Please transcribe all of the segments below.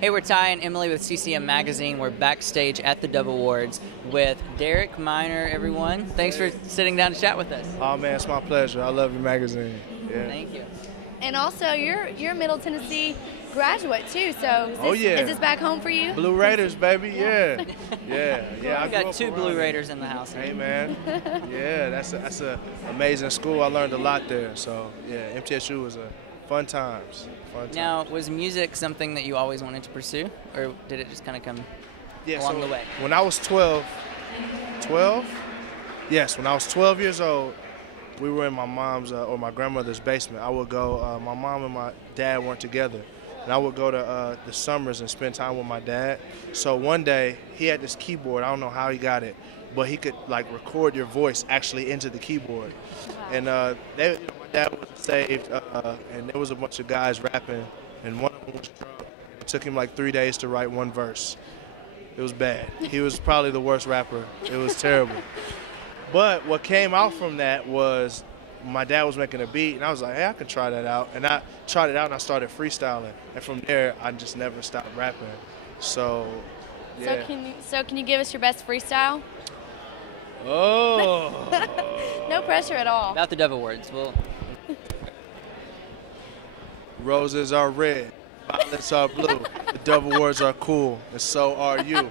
Hey, we're Ty and Emily with CCM Magazine. We're backstage at the Dove Awards with Derek Minor, everyone. Thanks for sitting down to chat with us. Oh man, it's my pleasure. I love your magazine. Yeah. Thank you. And also, you're a Middle Tennessee graduate too. So is this back home for you? Blue Raiders, baby. Yeah. Yeah. We got two Blue Raiders in the house. Hey man. Yeah, that's a amazing school. I learned a lot there. So yeah, MTSU was a fun times. Now, was music something that you always wanted to pursue, or did it just kind of come along the way? When I was 12? Yes, when I was 12 years old, we were in my mom's or my grandmother's basement. I would go, my mom and my dad weren't together, and I would go to the summers and spend time with my dad. So one day, he had this keyboard. I don't know how he got it, but he could like record your voice actually into the keyboard. Wow. And my dad was saved, and there was a bunch of guys rapping, and one of them was drunk. It took him like 3 days to write one verse. It was bad. He was probably the worst rapper. It was terrible. But what came out from that was my dad was making a beat, and I was like, hey, I can try that out. And I tried it out, and I started freestyling. And from there, I just never stopped rapping. So, yeah. So can you give us your best freestyle? Oh. No pressure at all. About the Dove Awards. Roses are red, violets are blue, the Dove Awards are cool, and so are you.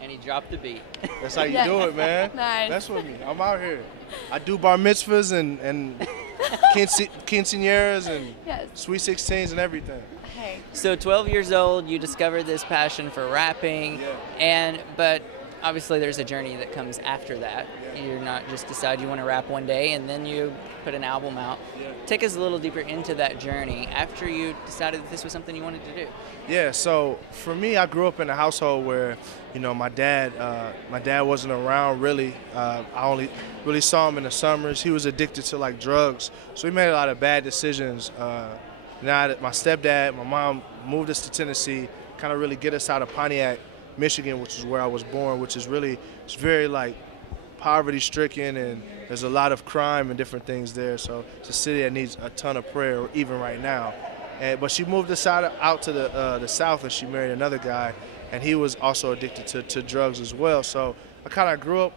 And he dropped the beat. That's how you do it, man. Nice. That's with me. I'm out here. I do bar mitzvahs and quinceañeras and sweet 16s and everything. Hey. So 12 years old, you discovered this passion for rapping, but obviously there's a journey that comes after that. You're not just decide you want to rap one day and then you put an album out. Take us a little deeper into that journey after you decided that this was something you wanted to do. Yeah, so for me, I grew up in a household where, my dad wasn't around really. I only really saw him in the summers. He was addicted to like drugs, so he made a lot of bad decisions. Now that my stepdad, my mom moved us to Tennessee, kind of really get us out of Pontiac, Michigan, which is where I was born, which is really, it's very like poverty-stricken, and there's a lot of crime and different things there. So it's a city that needs a ton of prayer, even right now. But she moved us out to the south, and she married another guy, and he was also addicted to drugs as well. So I kind of grew up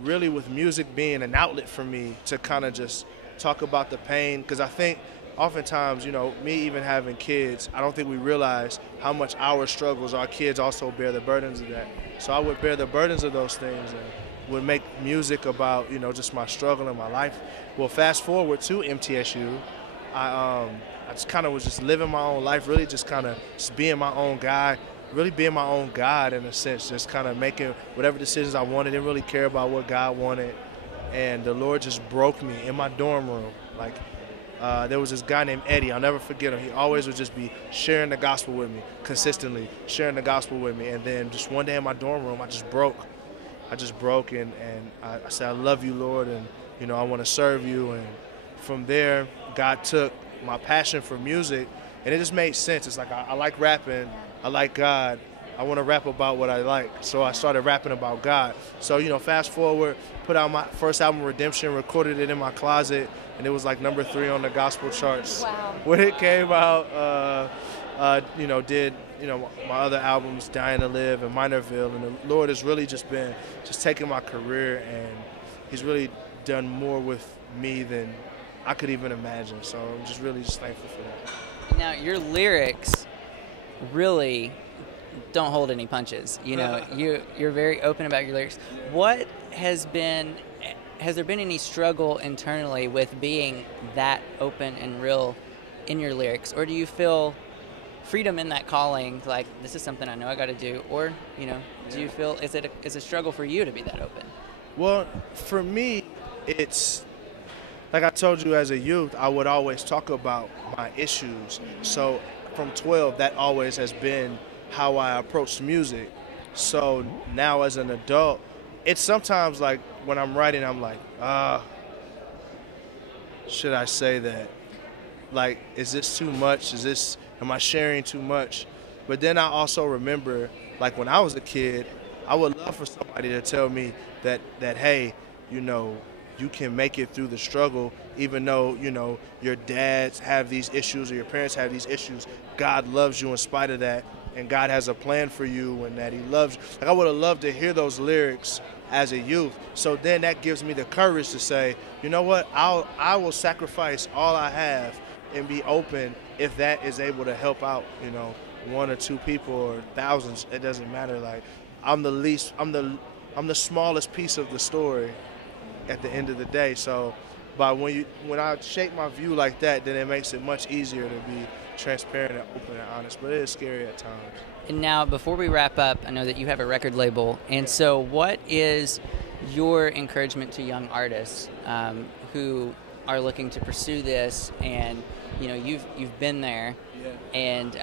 really with music being an outlet for me to kind of just talk about the pain, because I think oftentimes, me even having kids, I don't think we realize how much our struggles, our kids also bear the burdens of that. So I would bear the burdens of those things and would make music about, just my struggle in my life. Well, fast forward to MTSU, I just kind of was just living my own life, really just kind of just being my own guy, really being my own God in a sense, just kind of making whatever decisions I wanted, didn't really care about what God wanted. And the Lord just broke me in my dorm room. Like, there was this guy named Eddie. I'll never forget him. He always would just be sharing the gospel with me, consistently sharing the gospel with me. And then just one day in my dorm room, I just broke, and I said, I love you, Lord, and, I want to serve you. And from there, God took my passion for music, and it just made sense. It's like I like rapping. I like God. I want to rap about what I like. So I started rapping about God. So, fast forward, put out my first album, Redemption, recorded it in my closet, and it was like number 3 on the gospel charts. Wow. When it came out, did my other albums, Dying to Live and Minorville, and the Lord has really just been taking my career, and He's really done more with me than I could even imagine. So I'm just really thankful for that. Now, your lyrics really don't hold any punches. You're very open about your lyrics. What has there been any struggle internally with being that open and real in your lyrics, or do you feel freedom in that calling, like this is something I know I got to do, or do you feel is it a struggle for you to be that open? Well, for me, it's like I told you, as a youth, I would always talk about my issues. So from 12, that always has been how I approach music. So now as an adult, it's sometimes like when I'm writing, I'm like, should I say that? Like, is this too much? Am I sharing too much? But then I also remember, like when I was a kid, I would love for somebody to tell me that hey, you can make it through the struggle, even though, you know, your dads have these issues or your parents have these issues. God loves you in spite of that, and God has a plan for you, and that he loves you. Like, I would have loved to hear those lyrics as a youth. So then that gives me the courage to say, you know what, I will sacrifice all I have and be open if that is able to help out, you know, one or two people or thousands. It doesn't matter. Like, I'm the smallest piece of the story at the end of the day. So but when I shape my view like that, then it makes it much easier to be transparent and open and honest. But it is scary at times. And now, before we wrap up, I know that you have a record label, and so what is your encouragement to young artists who are looking to pursue this? And you know, you've been there, and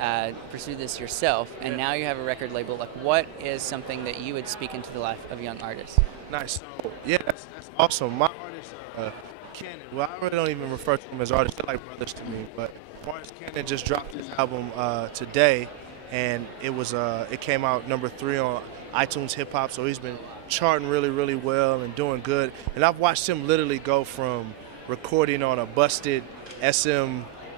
pursue this yourself, and now you have a record label. Like, what is something that you would speak into the life of young artists? Nice. Yeah, that's awesome. My artist, Cannon. Well, I really don't even refer to them as artists. They're like brothers to me. But Martin Cannon just dropped his album today, and it came out number 3 on iTunes Hip Hop. So he's been charting really, really well and doing good. And I've watched him literally go from recording on a busted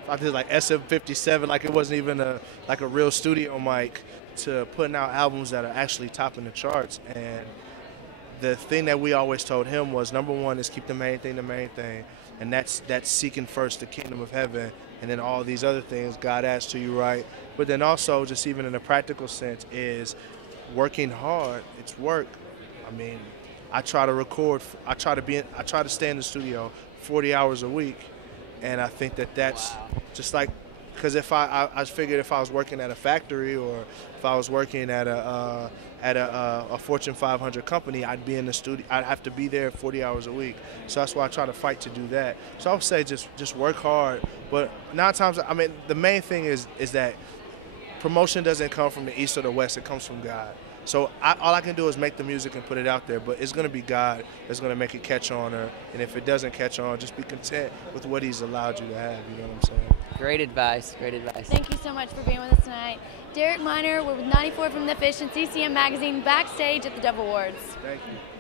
I did like SM57, like it wasn't even a real studio mic, to putting out albums that are actually topping the charts. And the thing that we always told him was, number one is keep the main thing, and that's seeking first the kingdom of heaven, and then all these other things God adds to you, right? But then also, just even in a practical sense, is working hard. It's work. I mean, I try to record. I try to stay in the studio 40 hours a week. And I think that's just like, because if I figured if I was working at a factory, or if I was working at a Fortune 500 company, I'd be in the studio. I'd have to be there 40 hours a week. So that's why I try to fight to do that. So I would say just work hard. But 9 times, I mean, the main thing is that promotion doesn't come from the east or the west. It comes from God. So all I can do is make the music and put it out there, but it's going to be God that's going to make it catch on. And if it doesn't catch on, just be content with what he's allowed you to have. You know what I'm saying? Great advice. Great advice. Thank you so much for being with us tonight. Derek Minor, we're with 94 from The Fish and CCM Magazine, backstage at the Dove Awards. Thank you.